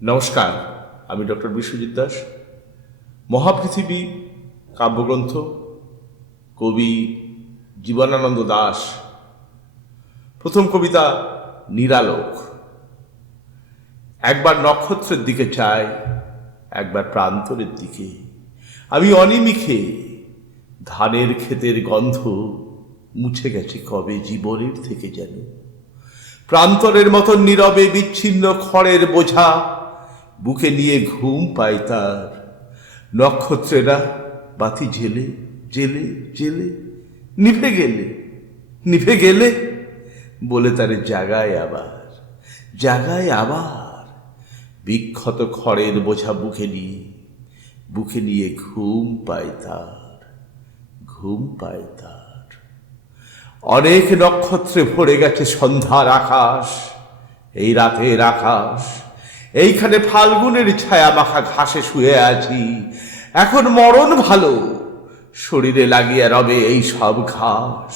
নমস্কার, আমি ডক্টর বিশ্বজিৎ দাস। মহাপৃথিবী কাব্যগ্রন্থ, কবি জীবনানন্দ দাশ। প্রথম কবিতা নিরালোক। একবার নক্ষত্রের দিকে চাই, একবার প্রান্তরের দিকে। আমি অনিমিষে ধানের ক্ষেতের গন্ধ মুছে গেছে কবে জীবনের থেকে যেন। প্রান্তরের মতন নীরবে বিচ্ছিন্ন খড়ের বোঝা বুকে নিয়ে ঘুম পায় তার। নক্ষত্রেরা বাতি জেলে জেলে জেলে নিভে গেলে নিভে গেলে বলে তারে জাগায় আবার, জাগায় আবার। বিক্ষত খড়ের বোঝা বুকে নিয়ে ঘুম পায় তার, ঘুম পায় তার। অনেক নক্ষত্রে ভরে গেছে সন্ধ্যার আকাশ, এই রাতের আকাশ। এইখানে ফাল্গুনের ছায়া মাখা ঘাসে শুয়ে আছি। এখন মরণ ভালো, শরীরে লাগিয়া রবে এই সব ঘাস।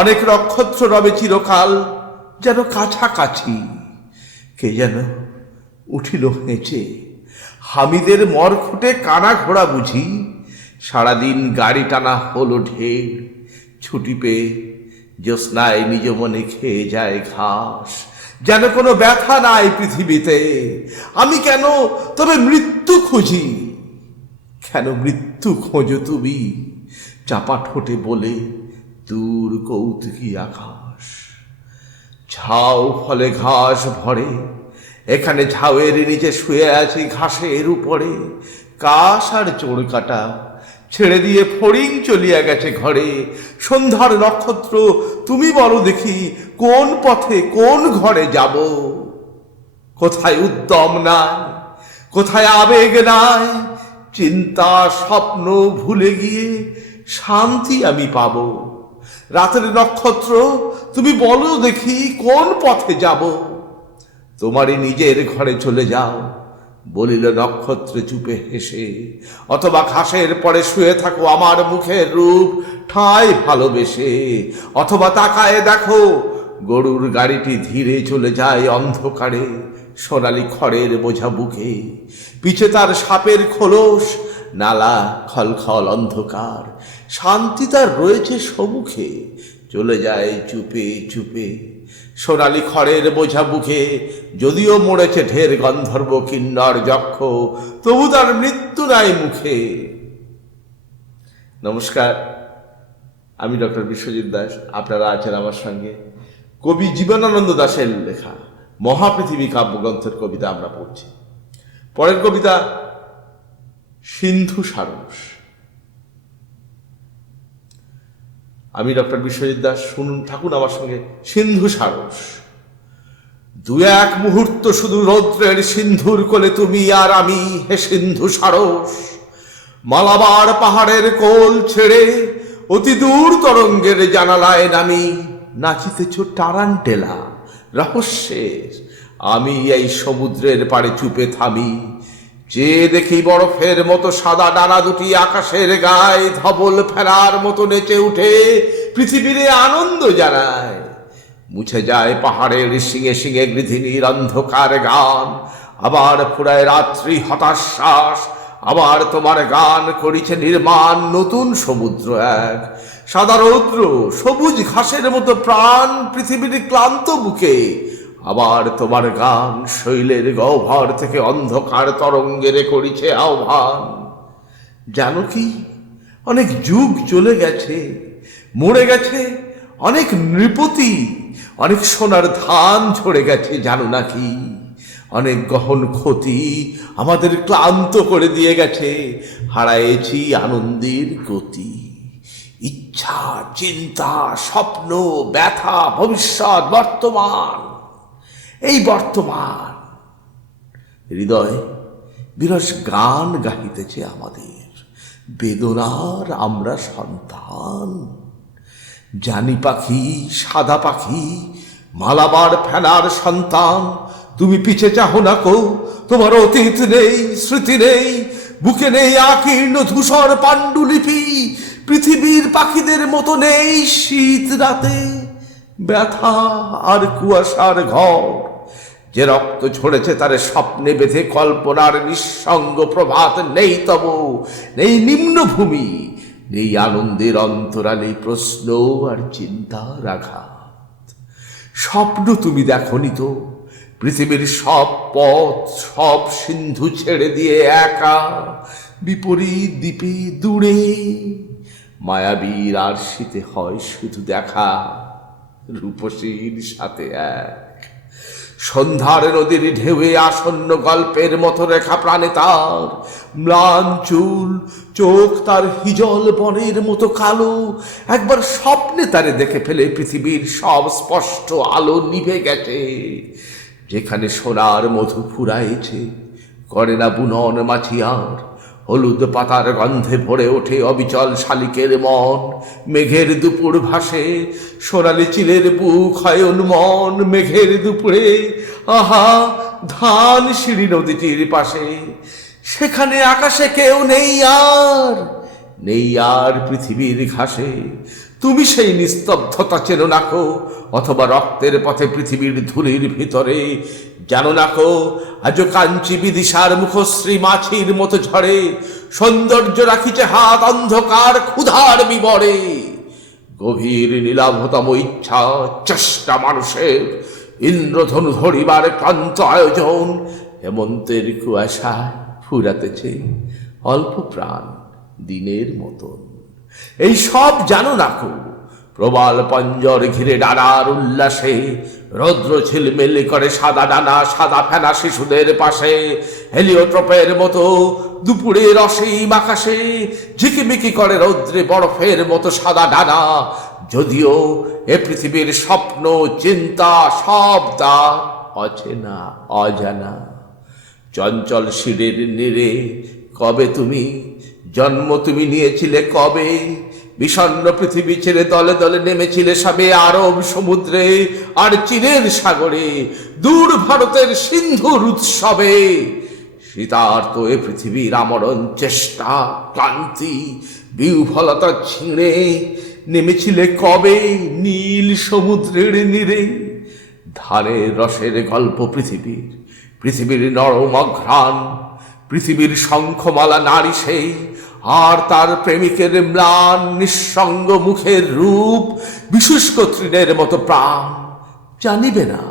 অনেক নক্ষত্র রবে চিরকাল যেন কাছাকাছি। কে যেন উঠিল হেঁচে, হামিদের মরখুটে কানা ঘোড়া বুঝি। সারাদিন গাড়ি টানা হলো ঢের, ছুটি পেয়ে জ্যোৎস্নায় নিজ মনে খেয়ে যায় ঘাস। যেন কোনো ব্যথা নাই পৃথিবীতে। আমি কেন তবে মৃত্যু খুঁজি? কেন মৃত্যু খোঁজো তুমি চাপা ঠোঁটে বলে দূর কৌতুকী আকাশ? ঝাউ ফলে ঘাস ভরে, এখানে ঝাউয়ের নিচে শুয়ে আছি ঘাসের উপরে। কাশ আর চোর কাটা ছেড়ে দিয়ে ফড়িং চলিয়া গেছে ঘরে। সন্ধ্যার নক্ষত্র তুমি বলো দেখি, কোন পথে কোন ঘরে যাব? কোথায় উদ্যম নাই, কোথায় আবেগ নাই, চিন্তা স্বপ্ন ভুলে গিয়ে শান্তি আমি পাব। রাতের নক্ষত্র তুমি বলো দেখি, কোন পথে যাব? তোমারই নিজের ঘরে চলে যাও, বলিল নক্ষত্র চুপে হেসে। অথবা ঘাসের পরে শুয়ে থাকো আমার মুখের রূপ ঠাঁই ভালোবেসে। অথবা তাকায় দেখো গরুর গাড়িটি ধীরে চলে যায় অন্ধকারে, সোনালি খড়ের বোঝা বুকে। পিছে তার সাপের খোলস, নালা খলখল অন্ধকার। শান্তি তার রয়েছে সম্মুখে, চলে যায় চুপে চুপে। সোনালি খড়ের বোঝা বুকে, যদিও মরেছে ঢের গন্ধর্ব কিন্নর যক্ষ, তবু তার মৃত্যু নাই মুখে। নমস্কার, আমি ডক্টর বিশ্বজিৎ দাস। আপনারা আছেন আমার সঙ্গে। কবি জীবনানন্দ দাশের লেখা মহাপৃথিবী কাব্যগ্রন্থের কবিতা আমরা পড়ছি। পরের কবিতা সিন্ধু সারস। আমি ডক্টর বিশ্বজিৎ দাস, শুনুন, থাকুন আমার সঙ্গে। সিন্ধু সারস। দু এক মুহূর্ত শুধু রৌদ্রের সিন্ধুর কোলে তুমি আর আমি, হে সিন্ধু সারস। মালাবার পাহাড়ের কোল ছেড়ে অতি দূর তরঙ্গের জানালায় নামি। নাচিতেছ টারান্টেলা রহস্যের, আমি এই সমুদ্রের পাড়ে চুপে থামি। যে দেখি বরফের মতো সাদা ডানা দুটি আকাশের গায়ে ধবল ফেরার মতো নেচে উঠে পৃথিবীর আনন্দ জানায়। মুছে যায় পাহাড়ের শিঙে শিঙে গৃধিনীর অন্ধকার গান। আবার ফুরায় রাত্রি হতাশ্বাস, আবার তোমার গান করিছে নির্মাণ নতুন সমুদ্র এক। সাদা রৌদ্র সবুজ ঘাসের মতো প্রাণ পৃথিবীর ক্লান্ত বুকে। আবার তোমার গান শৈলের গহ্বর থেকে অন্ধকার তরঙ্গেরে করিছে আহ্বান। জানো কি, অনেক যুগ চলে গেছে, মরে গেছে অনেক নৃপতি, অনেক সোনার ধান ঝরে গেছে জানো নাকি? অনেক গহন ক্ষতি আমাদের ক্লান্ত করে দিয়ে গেছে, হারায়েছি আনন্দের গতি। ইচ্ছা, চিন্তা, স্বপ্ন, ব্যথা, ভবিষ্যৎ, বর্তমান। এই বর্তমান হৃদয় বিরস গান গাহিতেছে আমাদের, বেদনার আমরা সন্তান। জানি পাখি, সাদা পাখি, মালাবার ফেনার সন্তান। তুমি পিছে চাহো না কো, তোমার অতীত নেই, স্মৃতি নেই, বুকে নেই আকীর্ণ ধূসর পাণ্ডুলিপি। পৃথিবীর পাখিদের মতো নেই শীত রাতে ব্যথা আর কুয়াশার ঘর। যে রক্ত ঝরেছে তার স্বপ্নে বেঁধে কল্পনার নিঃসঙ্গ প্রভাত নেই তব, নেই নিম্নভূমি, নেই আনন্দের অন্তরালে প্রশ্ন আর চিন্তার আঘাত। স্বপ্ন তুমি দেখনি তো, পৃথিবীর সব পথ সব সিন্ধু ছেড়ে দিয়ে একা বিপরীত দ্বীপে দূরে মায়াবীর আর শীতে হয় শুধু দেখা রূপসীর সাথে এক। সন্ধ্যার নদীর ঢেউয়ে আসন্ন গল্পের মতো রেখা প্রাণে তার, ম্লান চুল, চোখ তার হিজল বনের মতো কালো। একবার স্বপ্নে তারে দেখে ফেলে পৃথিবীর সব স্পষ্ট আলো নিভে গেছে। যেখানে সোনার মধু ফুরাইছে করে না বুনন মাছিয়ার, হলুদ পাতার গন্ধে ভরে ওঠে অবিচল শালিকের মন। মেঘের দুপুর ভাসে সোনালি চিলের বুক হয় উন্মন। মেঘের দুপুরে আহা ধান সিঁড়ি নদীটির পাশে, সেখানে আকাশে কেউ নেই আর, নেই আর পৃথিবীর ঘাসে। তুমি সেই নিস্তব্ধতা চেনো নাকো, অথবা রক্তের পথে পৃথিবীর ধুলির ভিতরে জানো নাকো আজও কাঞ্চি বিদিশার মুখশ্রী মাছির মতো ঝরে। সৌন্দর্য রাখিছে হাত অন্ধকার ক্ষুধার বিবরে। গভীর নীলাভতম ইচ্ছা চেষ্টা মানুষের, ইন্দ্রধনু ধরিবার ক্লান্ত আয়োজন। হেমন্তের কুয়াশায় ফুরাতেছে অল্প প্রাণ দিনের মতন। এই সব জানো নাকো, প্রবাল পঞ্জর ঘিরে ডানার উল্লাসে রৌদ্র ঝিলমিল করে সাদা ডানা সাদা ফেনা শিশুদের পাশে। হেলিওট্রপের মতো দুপুরের অসীম আকাশে ঝিকিমিকি করে রৌদ্রে বরফের মতো সাদা ডানা। যদিও এ পৃথিবীর স্বপ্ন চিন্তা সব তা অচেনা অজানা। চঞ্চল শিরের নীড়ে কবে তুমি জন্ম তুমি নিয়েছিলে কবে? বিষণ্ণ পৃথিবী ছেড়ে দলে দলে নেমেছিলে সবে আরব সমুদ্রে আর চীনের সাগরে, দূর ভারতের সিন্ধুর উৎসবে। শীতার্ত এ পৃথিবীর আমরণ চেষ্টা ক্লান্তি বিহ্বলতা ছিঁড়ে নেমেছিলে কবে নীল সমুদ্রের নীড়ে? ধানের রসের গল্প পৃথিবীর, পৃথিবীর নরম অঘ্রাণ, পৃথিবীর শঙ্খমালা নারী সেই, আর তার প্রেমিকের ম্লান নিঃসঙ্গ মুখের রূপ বিশুষ্ক তৃণের মতো প্রাণ। জানিবে না,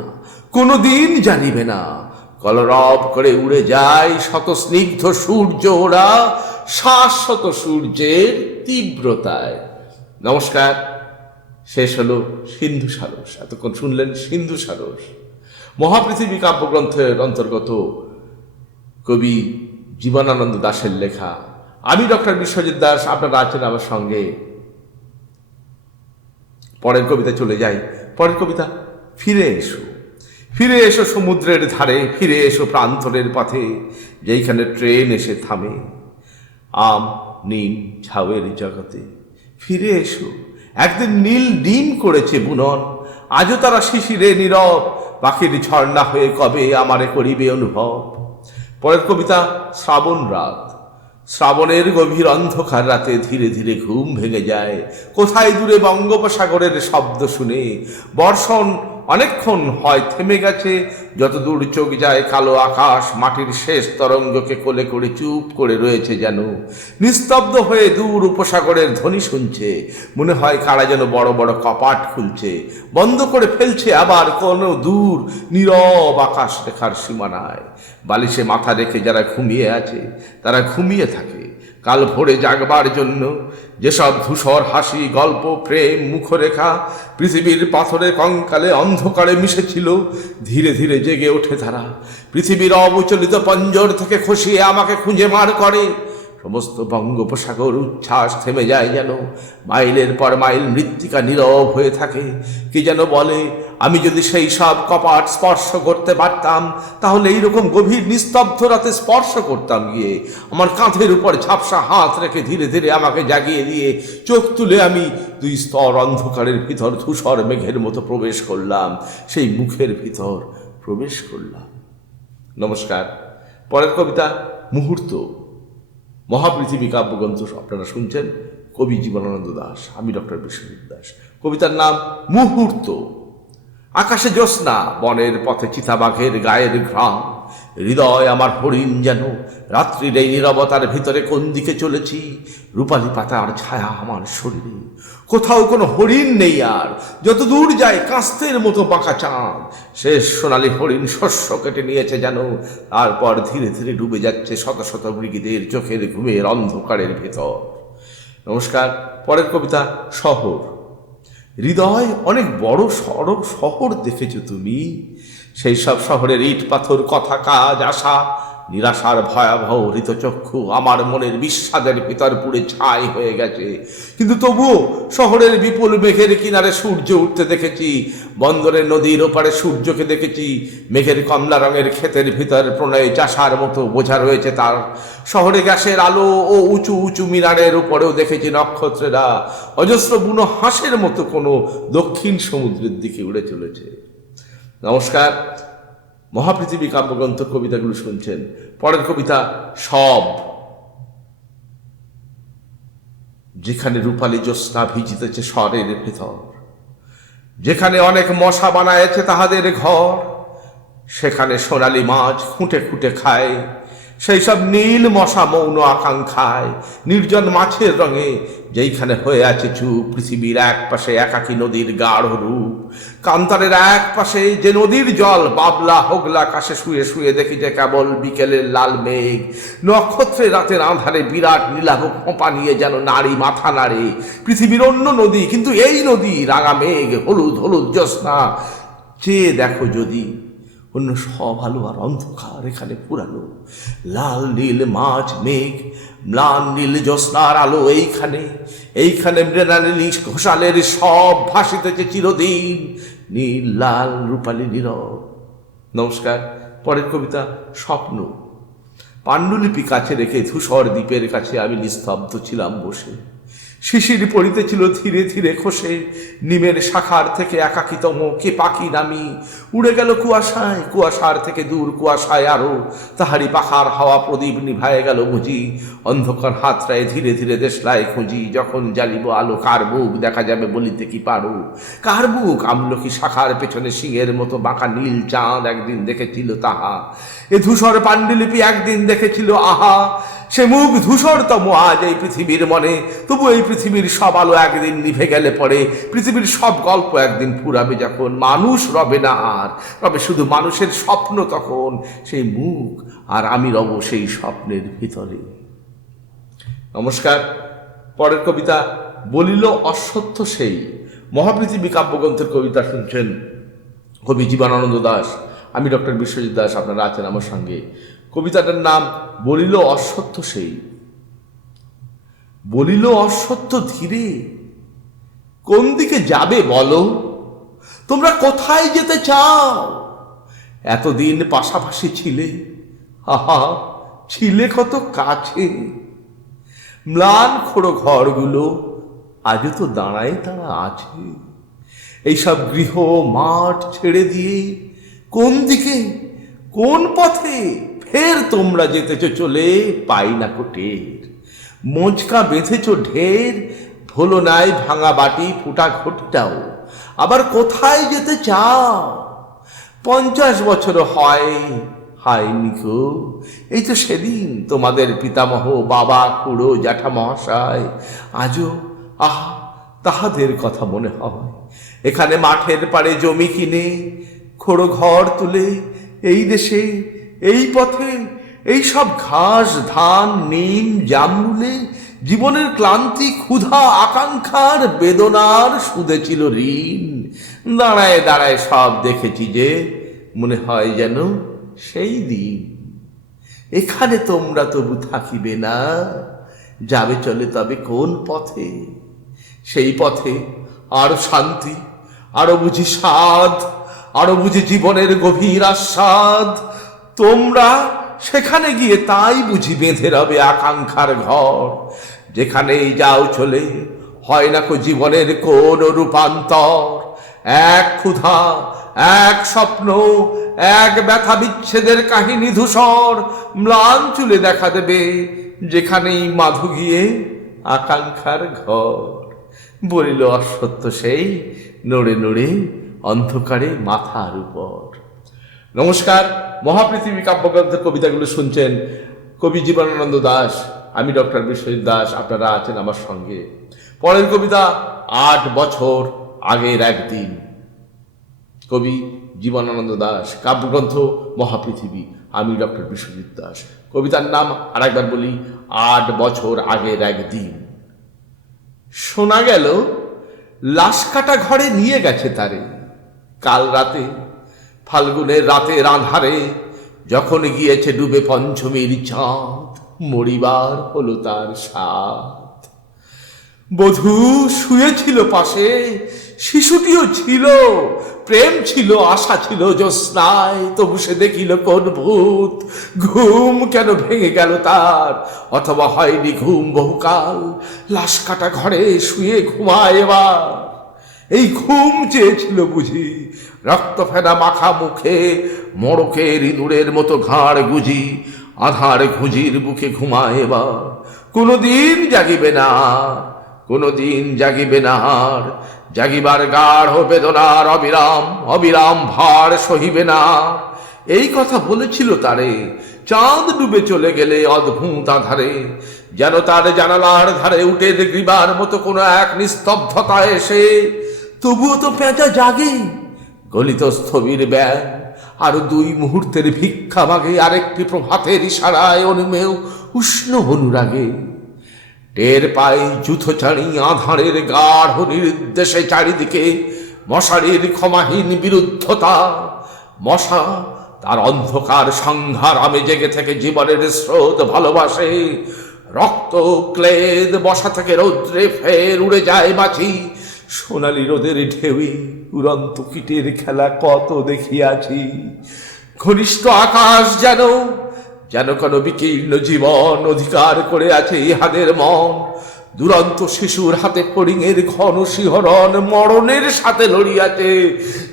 কোনোদিন জানিবে না, কলরব করে উড়ে যায় শত স্নিগ্ধ সূর্য ওরা শাশ্বত সূর্যের তীব্রতায়। নমস্কার, শেষ হলো সিন্ধু সারস। এতক্ষণ শুনলেন সিন্ধু সারস, মহাপৃথিবী কাব্যগ্রন্থের অন্তর্গত কবি জীবনানন্দ দাশের লেখা। আমি ডক্টর বিশ্বজিৎ দাস, আপনারা আছেন আমার সঙ্গে। পরের কবিতা চলে যাই। পরের কবিতা ফিরে এসো। ফিরে এসো সমুদ্রের ধারে, ফিরে এসো প্রান্তরের পথে, যেইখানে ট্রেন এসে থামে আম নীল ঝাউয়ের জগতে। ফিরে এসো, একদিন নীল ডিম করেছে বুনন, আজও তারা শিশিরে নীরব, পাখির ঝর্ণা হয়ে কবে আমারে করিবে অনুভব। পরের কবিতা শ্রাবণ রাত। শ্রাবণের গভীর অন্ধকার রাতে ধীরে ধীরে ঘুম ভেঙে যায় কোথায় দূরে বঙ্গোপসাগরের শব্দ শুনে। বর্ষণ অনেকক্ষণ হয় থেমে গেছে, যত দূর চোখ যায় কালো আকাশ মাটির শেষ তরঙ্গকে কোলে করে চুপ করে রয়েছে, যেন নিস্তব্ধ হয়ে দূর উপসাগরের ধ্বনি শুনছে। মনে হয় কারা যেন বড় বড় কপাট খুলছে, বন্ধ করে ফেলছে আবার কোনো দূর নীরব আকাশ রেখার সীমানায়। বালিশে মাথা রেখে যারা ঘুমিয়ে আছে তারা ঘুমিয়ে থাকে কাল ভোরে জাগবার জন্য। যেসব ধূসর হাসি গল্প প্রেম মুখরেখা পৃথিবীর পাথরে কঙ্কালে অন্ধকারে মিশেছিল, ধীরে ধীরে জেগে ওঠে তারা পৃথিবীর অবচলিত পঞ্জর থেকে খসিয়ে আমাকে খুঁজে মার করে। সমস্ত বঙ্গোপসাগর উচ্ছ্বাস থেমে যায় যেন, মাইলের পর মাইল মৃত্তিকা নীরব হয়ে থাকে। কি যেন বলে, আমি যদি সেই সব কপাট স্পর্শ করতে পারতাম তাহলে এইরকম গভীর নিস্তব্ধ রাতে স্পর্শ করতাম গিয়ে। আমার কাঁধের উপর ঝাপসা হাত রেখে ধীরে ধীরে আমাকে জাগিয়ে দিয়ে চোখ তুলে আমি দুই স্তর অন্ধকারের ভিতর ধূসর মেঘের মতো প্রবেশ করলাম, সেই মুখের ভিতর প্রবেশ করলাম। নমস্কার। পরের কবিতা মুহূর্ত। মহাপৃথিবী কাব্যগ্রন্থ আপনারা শুনছেন, কবি জীবনানন্দ দাশ, আমি ডক্টর বিশ্বজিৎ দাস। কবিতার নাম মুহূর্ত। আকাশে জ্যোৎস্না, বনের পথে চিতাবাঘের গায়ের ঘ্রাণ। হৃদয় আমার হরিণ যেন, রাত্রির এই নীরবতার ভিতরে কোন দিকে চলেছি। রূপালী পাতার ছায়া আমার শরীরে, কোথাও কোনো হরিণ নেই আর। যত দূর যায় কাস্তের মতো বাঁকা চাঁদ। শেষ সোনালি হরিণ শস্য কেটে নিয়েছে যেন, তারপর ধীরে ধীরে ডুবে যাচ্ছে শত শত মৃগীদের চোখের ঘুমের অন্ধকারের ভেতর। নমস্কার। পরের কবিতা শহর। হৃদয় অনেক বড় সড়ক শহর দেখেছো তুমি। সেই সব শহরের ইট পাথর, কথা, কাজ, আশা, নিরাশার ভয়াবহ হৃতচক্ষু আমার মনের বিস্বাদের ভিতর পুড়ে ছাই হয়ে গেছে। কিন্তু তবুও শহরের বিপুল মেঘের কিনারে সূর্য উঠতে দেখেছি। বন্দরের নদীর ওপারে সূর্যকে দেখেছি। মেঘের কমলা রঙের ক্ষেতের ভিতর প্রণয় চাষার মতো বোঝা রয়েছে তার। শহরে গ্যাসের আলো ও উঁচু উঁচু মিনারের উপরেও দেখেছি নক্ষত্রেরা অজস্র বুনো হাঁসের মতো কোনো দক্ষিণ সমুদ্রের দিকে উড়ে চলেছে। নমস্কার। মহাপৃথিবী কাব্যগ্রন্থ কবিতাগুলো শুনছেন। পরের কবিতা সব। যেখানে রূপালী জ্যোৎস্না ভিজিতেছে স্বরের ভেতর, যেখানে অনেক মশা বানায়েছে তাহাদের ঘর, সেখানে সোনালি মাছ খুঁটে খুঁটে খায় সেই সব নীল মশা মৌন আকাঙ্ক্ষায়। নির্জন মাছের রঙে যেইখানে হয়ে আছে চুপ পৃথিবীর এক পাশে একাকী নদীর গাঢ় রূপ। কান্তারের এক পাশে যে নদীর জল বাবলা হোগলা কাশে শুয়ে শুয়ে দেখি যে কেবল বিকেলের লাল মেঘ। নক্ষত্রের রাতের আঁধারে বিরাট নীলাভ খোঁপা নিয়ে যেন নারী মাথা নাড়ে। পৃথিবীর অন্য নদী, কিন্তু এই নদী রাঙা মেঘ, হলুদ হলুদ জ্যোৎস্না। চেয়ে দেখো যদি, অন্য সব আলো আর অন্ধকার এখানে পুরানো। লাল নীল মাছ মেঘ, ম্লান নীল জ্যোৎস্নার আলো এইখানে। এইখানে মৃণালিনী ঘোষালের সব ভাসিতেছে চিরদিন, নীল লাল রূপালী নীরব। নমস্কার। পরের কবিতা স্বপ্ন। পাণ্ডুলিপি কাছে রেখে ধূসর দ্বীপের কাছে আমি নিস্তব্ধ ছিলাম বসে। শিশির পড়িতেছিল ধীরে ধীরে খসে নিমের শাখার থেকে একাকিতম কে পাখি নামি উড়ে গেল কুয়াশায়। কুয়াশার থেকে দূর কুয়াশায় আরো, তাহারি পাখার হাওয়া প্রদীপ নিভায়ে গেল বুঝি। অন্ধকার হাতটায় ধীরে ধীরে দেশলায় খুঁজি, যখন জ্বালিব আলো কার বুক দেখা যাবে বলিতে কি পারো। কার বুক? আমলকি শাখার পেছনে সিংহের মতো বাঁকা নীল চাঁদ একদিন দেখেছিল তাহা। এ ধূসর পাণ্ডুলিপি একদিন দেখেছিল আহা। সে মুখ ধূসরতম আজ এই পৃথিবীর মনে, তবু এই পৃথিবীর সব আলো একদিন নিভে গেলে পরে, পৃথিবীর সব গল্প একদিন ফুরাবে যখন মানুষ রবে না আর, রবে শুধু মানুষের স্বপ্ন। তখন সেই মুখ আর আমি রব সেই স্বপ্নের ভিতরে। নমস্কার। পরের কবিতা বলিল অশ্বত্থ সেই। মহাপৃথিবী কাব্যগ্রন্থের কবিতা শুনছেন। কবি জীবনানন্দ দাশ, আমি ডক্টর বিশ্বজিৎ দাস, আপনারা আছেন আমার সঙ্গে। কবিতাটার নাম বলিল অশ্বত্থ সেই। বলিল অশ্বত্থ ধীরে, কোন দিকে যাবে বলো? তোমরা কোথায় যেতে চাও? এতদিন পাশাপাশি ছিলে, আহা ছিলে কত কাছে। ম্লান খোড়ো ঘরগুলো আজও তো দাঁড়ায় তারা আছে। এইসব গৃহ মাঠ ছেড়ে দিয়ে কোন দিকে, কোন পথে ফের তোমরা যেতেছ চলে? পাই না কোটের মোচকা বেঁধেছ ঢের, হলো নাই ভাঙা বাটি ফুটা ঘটিটাও। আবার কোথায় যেতে চাও? 50 বছর হয় হয়নি গো। এই তো সেদিন তোমাদের পিতামহ বাবা খুড়ো জ্যাঠা মহাশয়, আজও আহা তাহাদের কথা মনে হয়। এখানে মাঠের পাড়ে জমি কিনে খোড়ো ঘর তুলে এই দেশে এই পথে এই সব ঘাস ধান নিম জামরুলে জীবনের ক্লান্তি ক্ষুধা আকাঙ্ক্ষার বেদনার সুদে ছিল ঋণ। দাঁড়ায় দাঁড়ায় সব দেখেছি যে, মনে হয় যেন সেই দিন। এখানে তোমরা তবু থাকিবে না, যাবে চলে তবে কোন পথে? সেই পথে আরো শান্তি, আরো বুঝি স্বাদ, আরো বুঝি জীবনের গভীর আস্বাদ। তোমরা সেখানে গিয়ে তাই বুঝি বেঁধে রবে আকাঙ্ক্ষার ঘর। যেখানেই যাও চলে হয় না কো জীবনের কোন রূপান্তর। এক ক্ষুধা, এক স্বপ্ন, এক ব্যথা বিচ্ছেদের কাহিনী ধূসর ম্লান চুলে দেখা দেবে যেখানেই মাধু গিয়ে আকাঙ্ক্ষার ঘর। বলিল অশ্বত্থ সেই, নড়ে নড়ে অন্ধকারে মাথার উপর। নমস্কার, মহাপৃথিবী কাব্যগ্রন্থের কবিতাগুলো শুনছেন কবি জীবনানন্দ দাশ। আমি ডক্টর বিশ্বজিৎ দাস, আপনারা আছেন আমার সঙ্গে। পরের কবিতা ৮ বছর আগের একদিন। কবি জীবনানন্দ দাশ, কাব্যগ্রন্থ মহাপৃথিবী, আমি ডক্টর বিশ্বজিৎ দাস। কবিতার নাম আরেকবার বলি, ৮ বছর আগের একদিন। শোনা গেল লাশ কাটা ঘরে নিয়ে গেছে তারে, কাল রাতে ফাল্গুনের রাতের আঁধারে, যখন গিয়েছে ডুবে পঞ্চমীর চাঁদ, মরিবার হলো তার সাথ। বধূ শুয়েছিল পাশে, শিশুটিও ছিল, প্রেম ছিল, আশা ছিল জ্যোৎস্নায়, তবু সে দেখিল কোন ভূত। ঘুম কেন ভেঙে গেল তার, অথবা হয়নি ঘুম বহুকাল, লাশ কাটা ঘরে শুয়ে ঘুমায় এবার। এই ঘুম চেয়েছিল বুঝি, রক্ত ফেনা মাখা মুখে, মোড়কের ইঁদুরের মতো ঘাড় গুজি, আধার ঘুজির বুকে ঘুমায় এবার। কোনোদিন জাগিবে না, কোনোদিন জাগিবে না আর, জাগিবার গাঢ় বেদনার অবিরাম অবিরাম ভার সহিবে না। এই কথা বলেছিল তারে চাঁদ ডুবে চলে গেলে অদ্ভুত আধারে, যেন তার জানালার ধারে উঠে গ্রীবার মতো কোনো এক নিস্তব্ধতা এসে। তবুও তো পেঁচা জাগে, গলিত স্থবির ব্যাগ, আরো ২ মুহূর্তের ভিক্ষা মাগে, আরেকটি প্রভাতের ইশারায় অনুমেয় উষ্ণ অনুরাগে। টের পাই জুথো ছাড়ি আধারের গাঢ় নির্দেশে চারিদিকে মশারির ক্ষমাহীন বিরুদ্ধতা। মশা তার অন্ধকার সংহার আমি জেগে থেকে জীবনের স্রোত ভালোবাসে। রক্ত ক্লেদ বসা থেকে রৌদ্রে ফের উড়ে যায় মাছি, সোনালি রোদের ঢেউয়ে উড়ন্ত কীটের খেলা কত দেখিয়াছি। ঘনিষ্ঠ আকাশ যেন যেন কোনো বিকীর্ণ জীবন অধিকার করে আছে ইহাদের মন। দুরন্ত শিশুর হাতে ফড়িংয়ের ঘন শিহরণ মরণের সাথে লড়িয়াছে।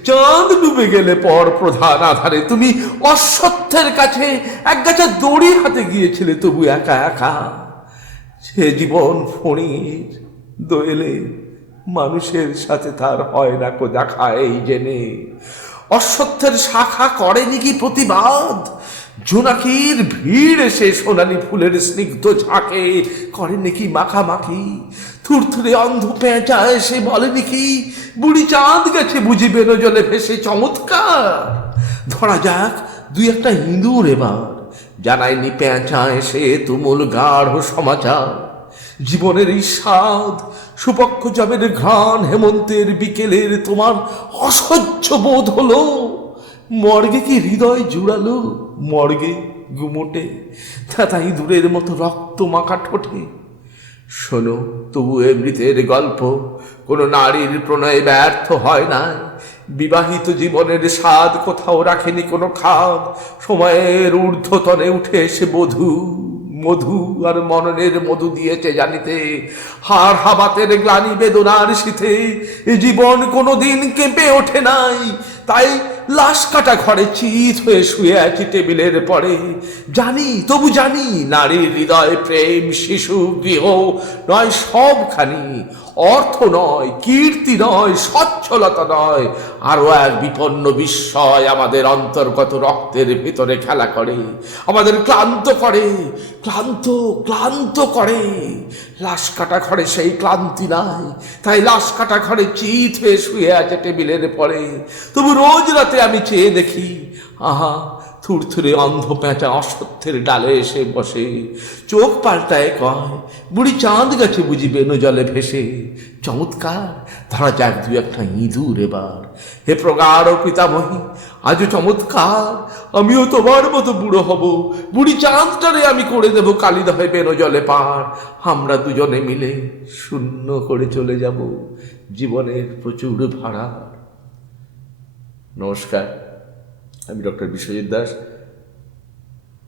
চাঁদ ডুবে গেলে পর প্রধান আধারে তুমি অশ্বত্থের কাছে একগাছা দড়ি হাতে গিয়েছিলে, তবু একা একা। সে জীবন ফড়িংয়ের দোয়েলে মানুষের সাথে তার হয় না কো দেখা, এই জেনে অশ্বত্থের শাখা করেনি কি প্রতিবাদ? জোনাকির ভিড় এসে সোনালি ফুলের স্নিগ্ধ ঝাঁকে করে নাকি মাখামাখি? থুরথুরে অন্ধ পেঁচা এসে বলেনি কি বুড়ি চাঁদ গেছে বুঝি বেনো জলে ভেসে? চমৎকার, ধরা যাক ২-১টা ইঁদুর এবার, জানায়নি পেঁচা এসে তুমুল গাঢ় সমাচার। জীবনের এই স্বাদ, সুপক্ষ জবের ঘ্রাণ, হেমন্তের বিকেলের তোমার অসহ্য বোধ হলো। মর্গে কি হৃদয় জুড়ালো, মর্গে গুমোটে তাই দূরের মতো রক্ত মাখা ঠোঁটে। শোনো তবু এ মৃতের গল্প, কোনো নারীর প্রণয় ব্যর্থ হয় না। বিবাহিত জীবনের স্বাদ কোথাও রাখেনি কোনো খাদ। সময়ের ঊর্ধ্বতনে উঠে এসে বধূ মধু আর মননের মধু দিয়েছে জানিতে। হাড় হাবাতের গ্লানি বেদনার শীতে এ জীবন কোনোদিন কেঁপে ওঠে নাই। তাই লাশ কাটা ঘরে চিত হয়ে শুয়ে আছি টেবিলের পরে। জানি, তবু জানি, নারীর হৃদয় প্রেম, শিশু, গৃহ নয় সবখানি। অর্থ নয়, কীর্তি নয়, সচ্ছলতা নয়, আরো এক বিপন্ন বিস্ময় আমাদের অন্তর্গত রক্তের ভিতরে খেলা করে, আমাদের ক্লান্ত করে, ক্লান্ত ক্লান্ত করে। লাশ কাটা ঘরে সেই ক্লান্তি নাই, তাই লাশ কাটা ঘরে চিত হয়ে শুয়ে আছে টেবিলের পরে। তবু রোজ রাতে আমি চেয়ে দেখি, আহা থুরথুরে অন্ধ পেঁচা অশ্বত্থের ডালে এসে বসে। চোখ পাল্টায় কয়, বুড়ি চাঁদ গেছে বুঝি বেনো জলে ভেসে। চমৎকার, ধরা যাক ২-১টা ইঁদুর এবার। হে প্রগাঢ় পিতামহী, আজও চমৎকার, আমিও তোমার মতো বুড়ো হব। বুড়ি চাঁদটারে আমি করে দেব কালিদহে বেনো জলে পার। আমরা দুজনে মিলে শূন্য করে চলে যাব জীবনের প্রচুর ভাড়া। নমস্কার, আমি ডক্টর বিশ্বজিৎ দাস।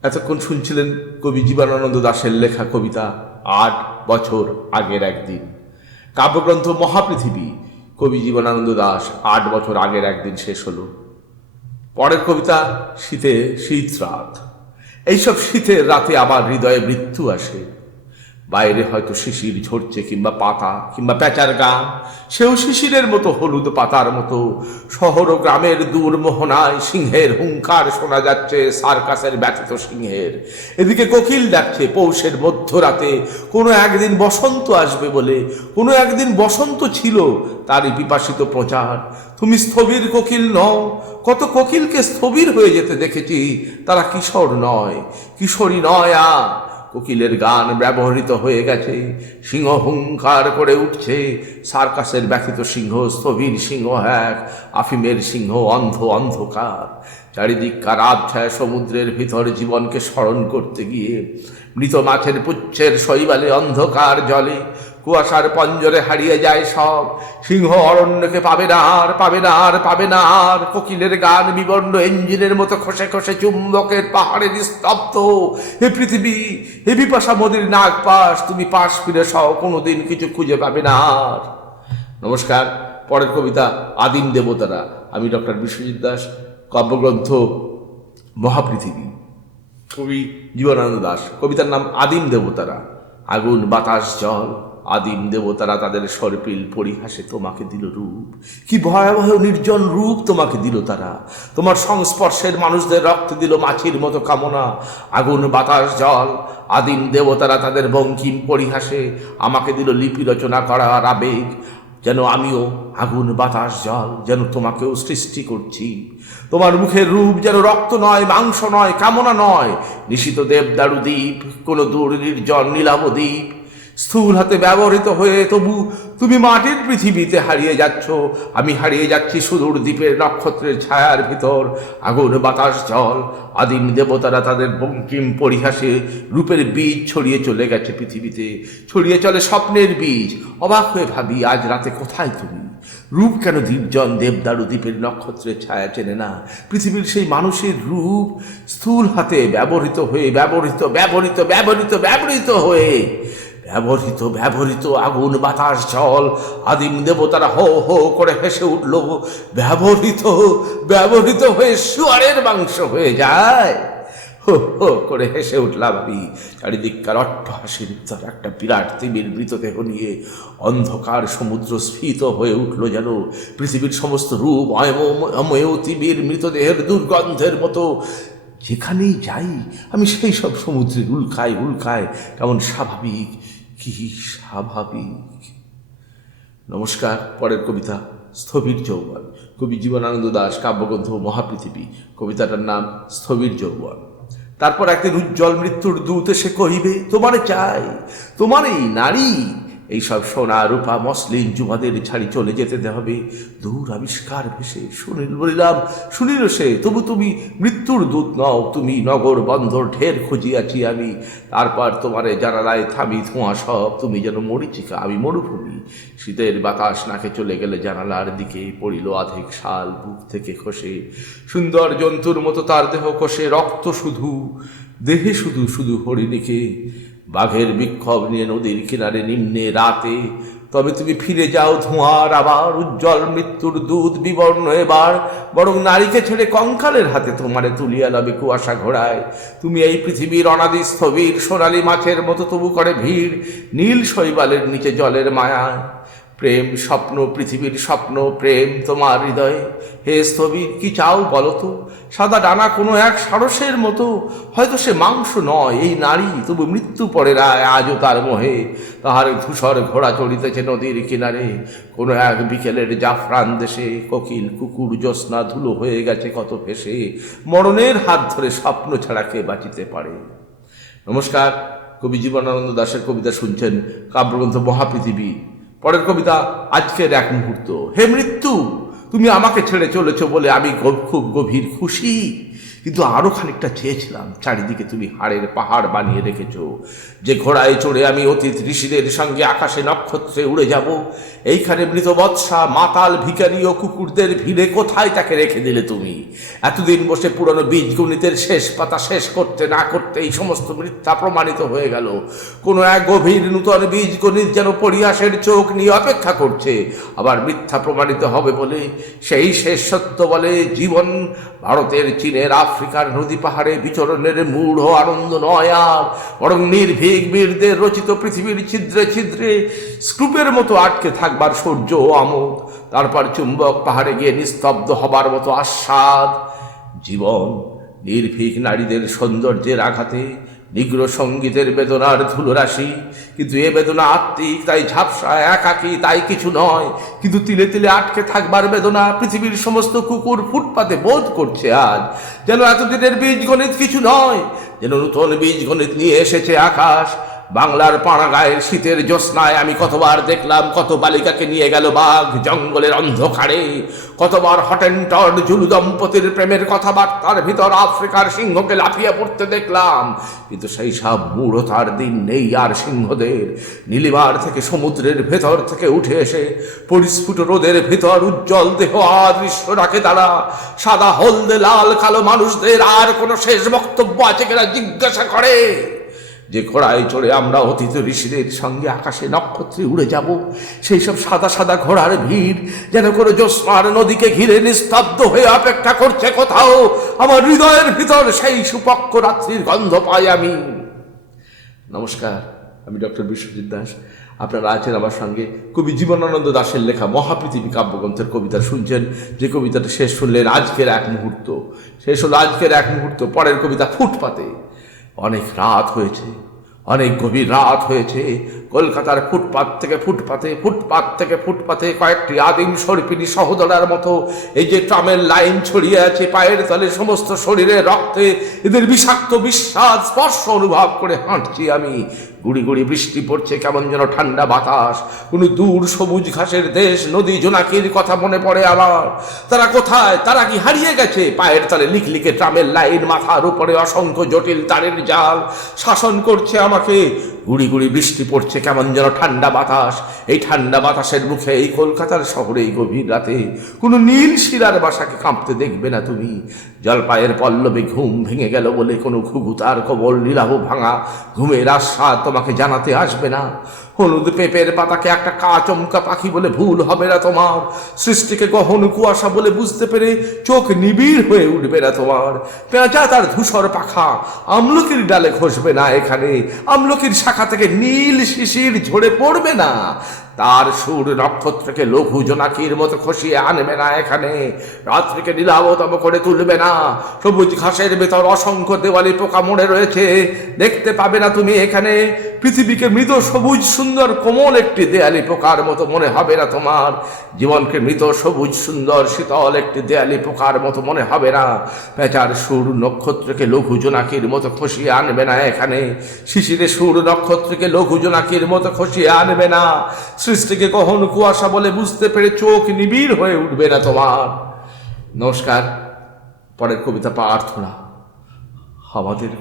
এতক্ষণ শুনছিলেন কবি জীবনানন্দ দাশের লেখা কবিতা ৮ বছর আগের একদিন। কাব্যগ্রন্থ মহাপৃথিবী, কবি জীবনানন্দ দাশ ৮ বছর আগের একদিন শেষ হলো। পরের কবিতা শীত রাত। এইসব শীতের রাতে আবার হৃদয়ে মৃত্যু আসে। বাইরে হয়তো শিশির ঝরছে কিংবা পাতা কিংবা প্যাঁচার গান, সেও শিশিরের মতো হলুদ পাতার মতো। শহর ও গ্রামের দূর মোহনায় সিংহের হুঙ্কার শোনা যাচ্ছে, সার্কাসের ব্যথিত সিংহের। এদিকে কোকিল ডাকছে পৌষের মধ্যরাতে, কোনো একদিন বসন্ত আসবে বলে। কোনো একদিন বসন্ত ছিল, তারই পিপাসিত প্রচার। তুমি স্থবির কোকিল নও, কত কোকিলকে স্থবির হয়ে যেতে দেখেছি, তারা কিশোর নয়, কিশোরী নয়। আর কোকিলের গান ব্যবহৃত হয়ে গেছে, সিংহ হুঙ্কার করে উঠছে, সার্কাসের ব্যথিত সিংহ, স্থবির সিংহ এক, আফিমের সিংহ, অন্ধ অন্ধকার। চারিদিককার আবছায়া সমুদ্রের ভিতর জীবনকে স্মরণ করতে গিয়ে মৃত মাছের পুচ্ছের শৈবালে অন্ধকার জলে কুয়াশার পঞ্জরে হারিয়ে যায় সব। সিংহ অরণ্যকে পাবে না আর, পাবে না আর, পাবে না আর। কোকিলের গান বিবর্ণ ইঞ্জিনের মতো খসে খসে চুম্বকের পাহাড়ের স্তব্ধ। হে পৃথিবী, হে বিপাশা মোদির নাগ পাশ, তুমি পাশ ফিরে সহ কোনোদিন কিছু খুঁজে পাবে না আর। নমস্কার। পরের কবিতা আদিম দেবতারা। আমি ডক্টর বিশ্বজিৎ দাস। কাব্যগ্রন্থ মহাপৃথিবী, কবি জীবনানন্দ দাশ। কবিতার নাম আদিম দেবতারা। আগুন বাতাস জল, আদিম দেবতারা তাদের সর্পিল পরিহাসে তোমাকে দিল রূপ। কি ভয়াবহ নির্জন রূপ তোমাকে দিল তারা। তোমার সংস্পর্শের মানুষদের রক্ত দিল মাছির মতো কামনা। আগুন বাতাস জল, আদিম দেবতারা তাদের বঙ্কিম পরিহাসে আমাকে দিল লিপি রচনা করার আবেগ। যেন আমিও আগুন বাতাস জল, যেন তোমাকেও সৃষ্টি করছি। তোমার মুখের রূপ যেন রক্ত নয়, মাংস নয়, কামনা নয়, নিশিত দেবদারু দ্বীপ, কোনো দূর নির্জন নীলাভ দ্বীপ। স্থূল হাতে ব্যবহৃত হয়ে তবু তুমি মাটির পৃথিবীতে হারিয়ে যাচ্ছ, আমি হারিয়ে যাচ্ছি সুদূর দ্বীপের নক্ষত্রের ছায়ার ভিতর। আগুন বাতাস জল, আদিম দেবতারা তাদের বঙ্কিম পরিহাসে রূপের বীজ ছড়িয়ে চলে গেছে পৃথিবীতে, ছড়িয়ে চলে স্বপ্নের বীজ। অবাক হয়ে ভাবি আজ রাতে কোথায় তুমি? রূপ কেন নির্জন দেবদারু দ্বীপের নক্ষত্রের ছায়া চেনে না? পৃথিবীর সেই মানুষের রূপ স্থূল হাতে ব্যবহৃত হয়ে ব্যবহৃত ব্যবহৃত ব্যবহৃত ব্যবহৃত হয়ে ব্যবহৃত ব্যবহৃত আগুন বাতাস জল, আদিম দেবতারা হো হো করে হেসে উঠল। ব্যবহৃত ব্যবহৃত হয়ে শুয়ারের মাংস হয়ে যায়। হো হো করে হেসে উঠলাম আমি। চারিদিককার অট্টহাসির ভিতর একটা বিরাট তিমির মৃতদেহ নিয়ে অন্ধকার সমুদ্র স্ফীত হয়ে উঠল, যেন পৃথিবীর সমস্ত রূপ অময় তিমির মৃতদেহের দুর্গন্ধের মতো। যেখানেই যাই আমি সেই সব সমুদ্রে উল্কায় উল্কায় কেমন স্বাভাবিক, কি স্বাভাবিক। নমস্কার। পরের কবিতা স্থবির যৌবন। কবি জীবনানন্দ দাশ। কাব্যগ্রন্থ মহাপৃথিবী। কবিতাটার নাম স্থবির যৌবন। তারপর একদিন উজ্জ্বল মৃত্যুর দূত এসে কহিবে, তোমারে চাই, তোমারই নারী। এইসব সোনা রূপা মসলিন যুবাদের ছাড়ি চলে যেতে হবে দূর আবিষ্কার ভেসে। বলিলাম শুনিল সে, তবু তুমি মৃত্যুর দূত নও, তুমি নগর বন্দর ঢের খুঁজিয়াছি আমি। তারপর তোমারে জানালায় থামি ধোঁয়া সব, তুমি যেন মরিচিকা, আমি মরুভূমি। শীতের বাতাস নাকে চলে গেলে জানালার দিকে পড়িল আধেক শাল বুক থেকে খসে। সুন্দর জন্তুর মতো তার দেহ কষে, রক্ত শুধু দেহে, শুধু শুধু হরিণীকে। বাঘের বিক্ষোভ নিয়ে নদীর কিনারে নিম্নে রাতে। তবে তুমি ফিরে যাও ধোঁয়ার আবার, উজ্জ্বল মৃত্যুর দুধ বিবর্ণ এবার। বরং নারীকে ছেড়ে কঙ্কালের হাতে তোমারে তুলিয়া লবে কুয়াশা ঘোড়ায়। তুমি এই পৃথিবীর অনাদি স্থবির সোনালী মাছের মতো তবু করে ভিড় নীল শৈবালের নিচে জলের মায়ায়। প্রেম স্বপ্ন, পৃথিবীর স্বপ্ন, প্রেম তোমার হৃদয়ে। হে স্থবির, কি চাও বলো তো? সাদা ডানা কোনো এক সারসের মতো, হয়তো সে মাংস নয় এই নারী, তবু মৃত্যু পড়ে রায় আজও তার মোহে। তাহার ধূসর ঘোড়া চড়িতেছে নদীর কিনারে, কোনো এক বিকেলের জাফরান দেশে। কোকিল কুকুর জ্যোৎস্না ধুলো হয়ে গেছে কত ভেসে, মরণের হাত ধরে স্বপ্ন ছাড়া কে বাঁচিতে পারে। নমস্কার। কবি জীবনানন্দ দাশের কবিতা শুনছেন কাব্যগ্রন্থ মহাপৃথিবী। পরের কবিতা আজকের এক মুহূর্ত। হে মৃত্যু, তুমি আমাকে ছেড়ে চলেছ বলে আমি খুব গভীর খুশি, কিন্তু আরো খানিকটা চেয়েছিলাম। চারিদিকে তুমি হাড়ের পাহাড় বানিয়ে রেখেছ, যে ঘোড়ায় চড়ে আমি অতীত ঋষিদের সঙ্গে আকাশে নক্ষত্রে উড়ে যাব। এইখানে মৃত বৎসা, মাতাল, ভিখারি ও কুকুরদের ভিড়ে কোথায় তাকে রেখে দিলে তুমি? এতদিন বসে পুরনো বীজগণিতের শেষ পাতা শেষ করতে না করতে এই সমস্ত মিথ্যা প্রমাণিত হয়ে গেল। কোনো এক গভীর নূতন বীজগণিত যেন পরিহাসের চোখ নিয়ে অপেক্ষা করছে, আবার মিথ্যা প্রমাণিত হবে বলে। সেই শেষ সত্য বলে জীবন ভারতের, চীনের, আফ্রিকার নদী পাহাড়ে বিচরণের মূঢ় আনন্দ নয় আর, বরং নির্ভীক বীরদের রচিত পৃথিবীর ছিদ্রে ছিদ্রে স্ক্রুপের মতো আটকে থাকবার সূর্য ও আমোদ, তারপর চুম্বক পাহাড়ে গিয়ে নিস্তব্ধ হবার মতো আস্বাদ। জীবন নির্ভীক নারীদের সৌন্দর্যের আঘাতে, নিগ্র সঙ্গীতের বেদনার ধুলোরাশি। কিন্তু এ বেদনা আত্মিক, তাই ঝাপসা, একাকী, তাই কিছু নয়। কিন্তু তিলে তিলে আটকে থাকবার বেদনা পৃথিবীর সমস্ত কুকুর ফুটপাতে বোধ করছে আজ, যেন এতদিনের বীজগণিত কিছু নয়, যেন নূতন বীজগণিত নিয়ে এসেছে আকাশ। বাংলার পাড়া গায়ের শীতের জ্যোৎস্নায় আমি কতবার দেখলাম কত বালিকাকে নিয়ে গেল বাঘ জঙ্গলের অন্ধকারে, কতবার হটেনটন জুলু দম্পতির প্রেমের কথাবার্তার ভিতর আফ্রিকার সিংহকে লাফিয়ে পড়তে দেখলাম। কিন্তু সেই সব মূঢ়তার দিন নেই আর সিংহদের। নীলিমার থেকে সমুদ্রের ভেতর থেকে উঠে এসে পরিস্ফুট রোদের ভিতর উজ্জ্বল দেহ আদৃশ্য রাখে তারা। সাদা হলদে লাল কালো মানুষদের আর কোনো শেষ বক্তব্য আছে কিনা জিজ্ঞাসা করে। যে ঘোড়ায় চড়ে আমরা অতীত ঋষিদের সঙ্গে আকাশে নক্ষত্রে উড়ে যাব, সেই সব সাদা সাদা ঘোড়ার ভিড় যেন কোনো জ্যোৎস্নার নদীকে ঘিরে নিস্তব্ধ হয়ে অপেক্ষা করছে কোথাও। আমার হৃদয়ের ভিতর সেই সুপক্ষ রাত্রির গন্ধ পাই আমি। নমস্কার, আমি ডক্টর বিশ্বজিৎ দাস। আপনারা আছেন আমার সঙ্গে কবি জীবনানন্দ দাশের লেখা মহাপৃথিবী কাব্যগ্রন্থের কবিতা শুনছেন। যে কবিতাটা শেষ শুনলেন আজকের এক মুহূর্ত, শেষ হলো আজকের এক মুহূর্ত। পরের কবিতা ফুটপাতে। অনেক রাত হয়েছে, অনেক গভীর রাত হয়েছে। কলকাতার ফুটপাত থেকে ফুটপাতে, ফুটপাত থেকে ফুটপাতে কয়েকটি আদিম সর্পিনী সহোদরার মতো এই যে ট্রামের লাইন ছড়িয়ে আছে পায়ের তলে, সমস্ত শরীরে রক্তে এদের বিষাক্ত বিস্বাদ স্পর্শ অনুভব করে হাঁটছি আমি। গুড়ি গুড়ি বৃষ্টি পড়ছে, কেমন যেন ঠান্ডা বাতাস। কোনো দূর সবুজ ঘাসের দেশ, নদী জোনাকির কথা মনে পড়ে আমার। তারা কোথায়? তারা কি হারিয়ে গেছে? পায়ের তলে লিকলিকে ট্রামের লাইন, মাথার উপরে অসংখ্য জটিল তারের জাল শাসন করছে আমাকে। গুড়ি গুড়ি বৃষ্টি পড়ছে, কেমন যেন ঠান্ডা বাতাস। এই ঠান্ডা বাতাসের মুখে এই কলকাতার শহরে এই গভীর রাতে কোনো নীল শিরার বাসাকে কাঁপতে দেখবে না তুমি। জলপাইয়ের পল্লবে ঘুম ভেঙে গেল বলে কোনো ঘুঘুতার কবল নীলাভ ভাঙা ঘুমের আস্বাদ তোমাকে জানাতে আসবে না। হলুদ পেঁপের পাতাকে একটা কাচমকা পাখি বলে ভুল হবে না তোমার। সৃষ্টিকে গহন কুয়াশা বলে বুঝতে পেরে চোখ নিবিড় হয়ে উঠবে না তোমার। পেঁচা তার ধূসর পাখা আমলকির ডালে ঘষবে না এখানে। আমলকির শাখা থেকে নীল শিশির ঝরে পড়বে না। তার সুর নক্ষত্রকে লঘু জোনাকির মতো খসিয়ে আনবে না এখানে। রাত্রিকে নীলাবতম করে তুলবে না। সবুজ ঘাসের ভেতর অসংখ্য দেওয়ালি পোকা মরে রয়েছে, দেখতে পাবে না তুমি এখানে। পৃথিবীকে মৃত সবুজ সুন্দর কোমল একটি দেয়ালি পোকার মতো মনে হবে না তোমার। জীবনকে মৃত সবুজ সুন্দর শীতল একটি দেয়ালি পোকার মতো মনে হবে না। পেঁচার সুর নক্ষত্রকে লঘু জোনাকির মতো খসিয়ে আনবে না এখানে। শিশিরে সুর নক্ষত্রকে লঘু জোনাকির মতো খসিয়ে আনবে না। সৃষ্টিকে কখন কুয়াশা বলে বুঝতে পেরে চোখ নিবিড় হয়ে উঠবে না তোমার। নমস্কার। পরের কবিতা প্রার্থনা। আমাদের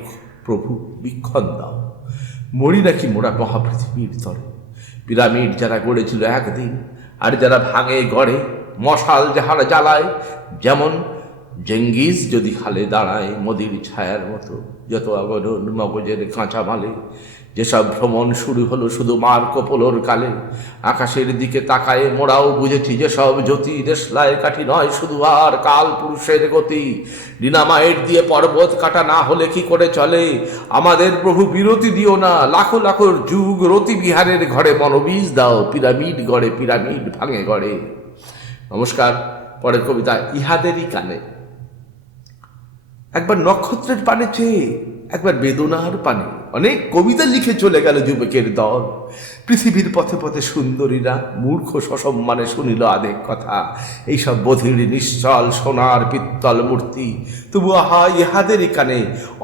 প্রভু বিক্ষণ দাও, মরি নাকি মোরা মহাপৃথিবীর তরে। পিরামিড যারা গড়েছিল একদিন, আর যারা ভাঙে গড়ে, মশাল যাহারা জ্বালায়, যেমন জেঙ্গিস যদি হালে দাঁড়ায় মোদির ছায়ার মতো যত আগরণ মগজের কাঁচা মালে। যেসব ভ্রমণ শুরু হলো শুধু মার্কো পোলোর কালে, আকাশের দিকে তাকায়ে মোরাও বুঝেছি যেসব জ্যোতি দেশলায় কাঠি নয় শুধু আর কাল পুরুষের গতি। ডিনামাইট দিয়ে পর্বত কাটা না হলে কি করে চলে? আমাদের প্রভু বিরতি দিও না, লাখো লাখোর যুগ রতি বিহারের ঘরে মনোবীজ দাও। পিরামিড গড়ে, পিরামিড ভাঙে গড়ে। নমস্কার। পরের কবিতা ইহাদেরই কানে। একবার নক্ষত্রের পানে চেয়ে, একবার বেদনার পানে। অনেক কবিতা লিখে চলে গেল যুবকের দল। পৃথিবীর পথে পথে সুন্দরীরা মূর্খ সসম্মানে শুনিল আদেক কথা। এইসব বধির নিশ্চল সোনার পিত্তল মূর্তি, তবু আহা ইহাদেরই কানে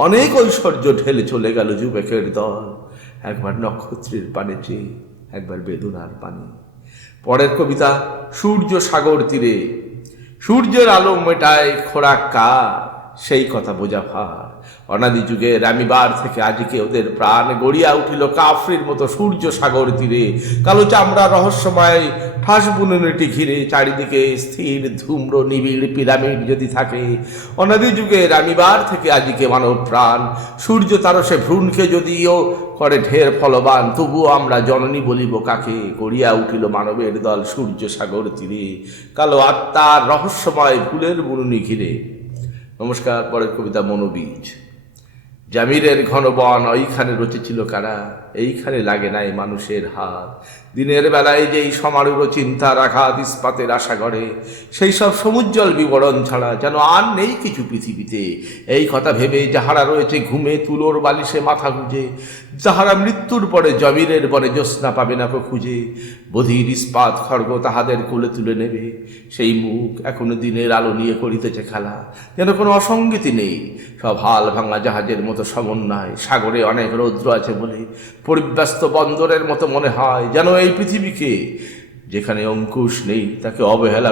অনেক ঐশ্বর্য ঢেলে চলে গেল যুবকের দল। একবার নক্ষত্রের পানে চেয়ে, একবার বেদনার পানে। পরের কবিতা সূর্য সাগর তীরে। সূর্যের আলো মেটায় খোরাক কার, সেই কথা বোঝা ভার। অনাদি যুগে রামিবার থেকে আজকে ওদের প্রাণ গড়িয়া উঠিল কাফরির মতো সূর্য সাগর তীরে। কালো চামড়া রহস্যময় ফাঁস বুননিটি ঘিরে, চারিদিকে স্থির ধূম্র নিবিড় পিরামিড যদি থাকে। অনাদি যুগে রামিবার থেকে আজকে মানব প্রাণ সূর্য তারসে ভ্রূণকে যদিও করে ঢের ফলবান, তবুও আমরা জননী বলিব কাকে। গড়িয়া উঠিল মানবের দল সূর্য সাগর তীরে, কালো আত্মার রহস্যময় ফুলের বুননি ঘিরে। নমস্কার। পরের কবিতা মনোবীজ। জামিরের ঘন বন ওইখানে রচেছিল কারা, এইখানে লাগে নাই মানুষের হাত। দিনের বেলায় যেই সমারোহ চিন্তার আঘাত ইস্পাতের আশা গড়ে, সেই সব সমুজ্জ্বল বিবরণ ছাড়া যেন আর নেই কিছু পৃথিবীতে। এই কথা ভেবে যাহারা রয়েছে ঘুমে তুলোর বালিশে মাথা গুঁজে, যাহারা মৃত্যুর পরে জমিরের বনে জ্যোৎস্না পাবে না খুঁজে, বধির ইস্পাত খড়গ তাহাদের কোলে তুলে নেবে। সেই মুখ এখনো দিনের আলো নিয়ে করিতেছে খেলা, যেন কোনো অসঙ্গতি নেই। সব হাল ভাঙা জাহাজের মতো সমন্বয়, সাগরে অনেক রৌদ্র আছে বলে পরিব্যস্ত বন্দরের মতো মনে হয়। যেন এই পৃথিবীকে যেখানে অঙ্কুশ নেই তাকে অবহেলা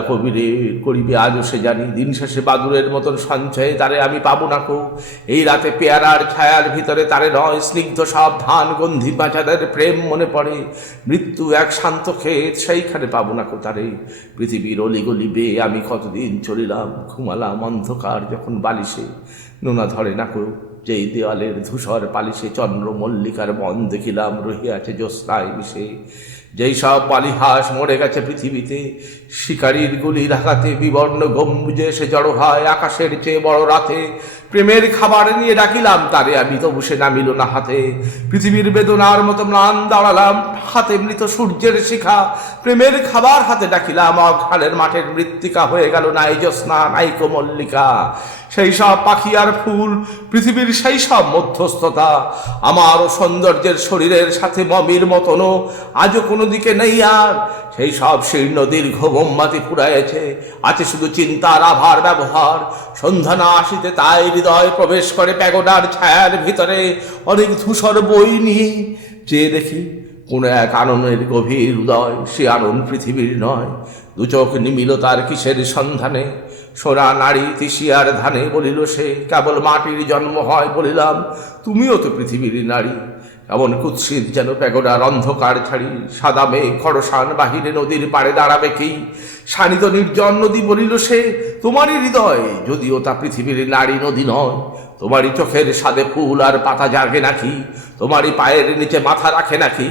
করিবে আজও সে জানি। দিন শেষে বাদুরের মতন সঞ্চয়ে তারে আমি পাবো না কো। এই রাতে পেয়ারার ছায়ার ভিতরে তারে নয়, স্নিগ্ধ সব ধান গন্ধি বাঁচাদের প্রেম মনে পড়ে। মৃত্যু এক শান্ত ক্ষেত, সেইখানে পাবো না কো তারে। পৃথিবীর অলিগলি বেয়ে আমি কতদিন চলিলাম, ঘুমালাম অন্ধকার যখন বালিশে। নোনা ধরে না কো যেই দেওয়ালের ধূসর পালিশে, চন্দ্র মল্লিকার বন দেখিলাম রহিয়াছে জ্যোৎস্নায় মিশে। যেই সব পালিহাস মরে গেছে পৃথিবীতে, শিকারীর গুলির আঘাতে বিবর্ণ গম্বুজে সে জড়ো হয় আকাশের চেয়ে বড় রাতে। প্রেমের খাবার নিয়ে ডাকিলাম তারে আমি, তবু সে নামিল না হাতে। পৃথিবীর বেদনার মতো ম্লান দাঁড়ালাম, হাতে মৃত সূর্যের শিখা। প্রেমের খাবার হাতে ডাকিলাম, অঘ্রাণের মাঠের মৃত্তিকা হয়ে গেল নাই জ্যোৎস্না নাইকো মল্লিকা। সেই সব পাখি আর ফুল, পৃথিবীর সেই সব মধ্যস্থতা, আমারও সৌন্দর্যের শরীরের সাথে মমির মতনও আজও কোনো দিকে নেই আর। সেই সব শীর্ণ দীর্ঘ মোমবাতি পুড়াইছে, আছে শুধু চিন্তার আভার ব্যবহার। সন্ধ্যা না আসিতে তাই হৃদয় প্রবেশ করে প্যাগোডার ছায়ার ভিতরে। অনেক ধূসর বই নিয়ে চেয়ে দেখি কোন এক আননের গভীর উদয়, সে আনন পৃথিবীর নয়। দু চোখ নিমিল তার কিসের সন্ধানে, সোনা নারী তিসিয়ার ধানে। বলিল সে কেবল মাটির জন্ম হয়, বলিলাম তুমিও তো পৃথিবীর নারী। এমন কুৎসিত যেন প্যাগোডার অন্ধকার ছাড়ি, সাদা মেঘ খরসান বাহিরে নদীর পাড়ে দাঁড়াবে কি। শানিত নির্জন নদী, বলিল সে তোমারই হৃদয়, যদিও তা পৃথিবীর নারী নদী নয়। তোমারই চোখের সাদে ফুল আর পাতা জাগে নাকি, তোমারই পায়ের নিচে মাথা রাখে নাকি।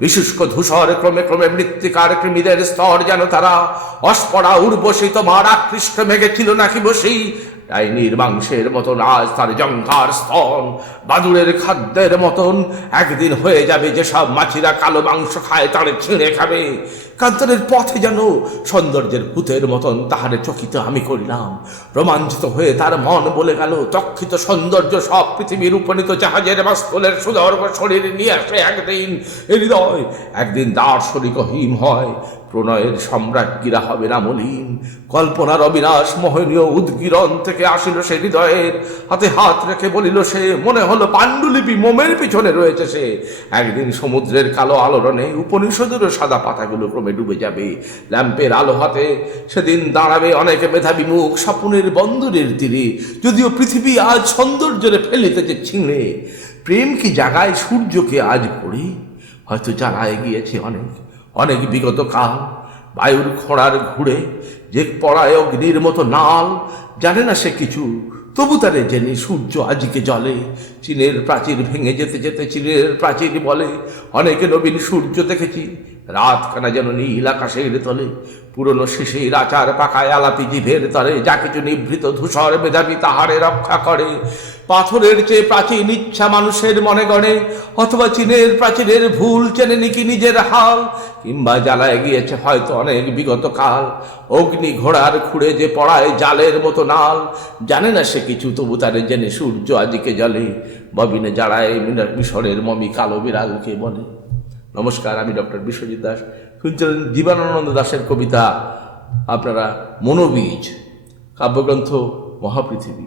বিশুষ্ক ধূসর ক্রমে ক্রমে মৃত্তিকার কৃমিদের স্তর যেন তারা, অস্পরা উর্বশী তোমার আকৃষ্ট মেঘে ছিল নাকি বসি। ডাইনির মাংসের মতন আজ তার জঙ্ঘার স্তন, বাদুড়ের খাদ্যের মতন একদিন হয়ে যাবে যেসব মাছিরা কালো মাংস খায় তারে ছিঁড়ে খাবে। কান্তরের পথে যেন সৌন্দর্যের ভূতের মতন তাহারে চকিত আমি করিলাম। রোমাঞ্চিত হয়ে তার মন বলে গেল, তক্ষিত সৌন্দর্য সব পৃথিবীর উপনীত জাহাজের মাস্তুলের সুদর্ভ শরীর নিয়ে আসে একদিন। হৃদয় একদিন দার্শনিক হিম হয়, প্রণয়ের সম্রাজ্ঞীরা হবে না মলিন। কল্পনার অবিনাশ মোহনীয় উদ্গীরণ থেকে আসিল সে হৃদয়ের। হাতে হাত রেখে বলিল সে, মনে হলো পাণ্ডুলিপি মোমের পিছনে রয়েছে সে। একদিন সমুদ্রের কালো আলোড়নে উপনিষদেরও সাদা পাতাগুলো ক্রমে ডুবে যাবে ল্যাম্পের আলো হাতে। সেদিন দাঁড়াবে অনেকে মেধাবী মুখ স্বপ্নের বন্দরের তীরে, যদিও পৃথিবী আজ সৌন্দর্যে ফেলিতেছে ছিঁড়ে। প্রেম কি জাগায় সূর্যকে আজ পড়ে, হয়তো জ্বালায় গিয়েছে অনেক অনেক বিগত কাল। বায়ুর খোঁড়ার ঘুরে যে পড়ায় অগ্নির মতো নাল, জানে না সে কিছু তবু তারে জেনে সূর্য আজকে জ্বলে। চীনের প্রাচীর ভেঙে যেতে যেতে চীনের প্রাচীর বলে, অনেকে নবীন সূর্য দেখেছি রাতখানা যেন নীল আকাশের তলে। পুরনো শিশির আচার পাকায় আলাপি জিভের তরে, যা কিছু নিভৃত ধূসর মেধাবী তাহারে রক্ষা করে। পাথরের চেয়ে প্রাচীন ইচ্ছা মানুষের মনে গড়ে, অথবা চীনের প্রাচীরের ভুল চেনে নাকি নিজের হাল, কিংবা জ্বালায় গিয়েছে হয়তো অনেক বিগত কাল। অগ্নি ঘোড়ার খুঁড়ে যে পড়ায় জালের মতো নাল, জানে না সে কিছু তবু তারে জেনে সূর্য আজকে জ্বলে। ববিনে জাড়ায় মিশরের মমি কালো বিড়ালকে বলে। নমস্কার, আমি ডক্টর বিশ্বজিৎ দাস। শুনছিলেন জীবনানন্দ দাশের কবিতা আপনারা মনোবীজ, কাব্যগ্রন্থ মহাপৃথিবী।